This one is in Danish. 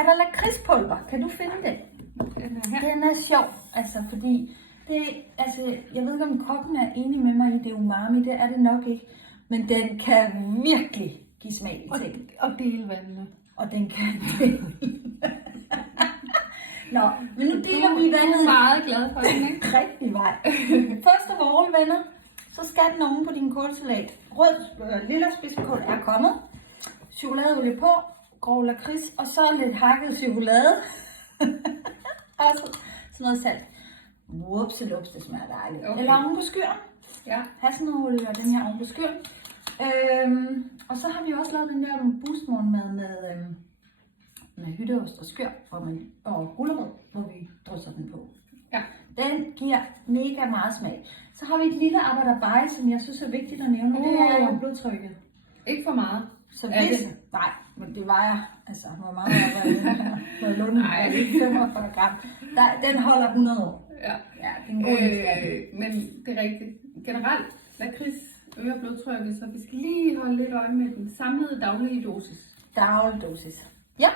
Er der lakridspulver? Kan du finde det? Den er sjov, altså fordi jeg ved ikke om kokken er enig med mig i det umami, det er det nok ikke. Men den kan virkelig give smag i ting. Og dele vandene. Og den kan Nå, men nu deler vi vandet. Jeg er meget glad for den, ikke? Rigtig vej. Først af all, venner, så skal den oven på din kålsalat. Rød lille spidskål er kommet. Chokoladeolie på, grov lakrids, og så lidt hakket chokolade. Og så sådan noget salt. Wupselups, det smager dejligt. Okay. Eller oven på skyr. Ja. Hasselnøddeolie og den her oven på skyr. Og så har vi også lavet den der boostmorgenmad med hytteost og skyr og gulerod, hvor vi drysser den på. Ja. Den giver mega meget smag. Så har vi et lille arbejderbej, som jeg synes er vigtigt at nævne, det er jo blodtrykket. Ikke for meget. Så hvis, nej, men det vejer, altså hvor meget er det her? Nej, 45 gram. Den holder 100 år. Ja. Ja, det er en god men det er rigtigt. Generelt, lakrids øger blodtrykket, så vi skal lige holde lidt øje med den samlede daglige dosis. Daglig dosis. Ja.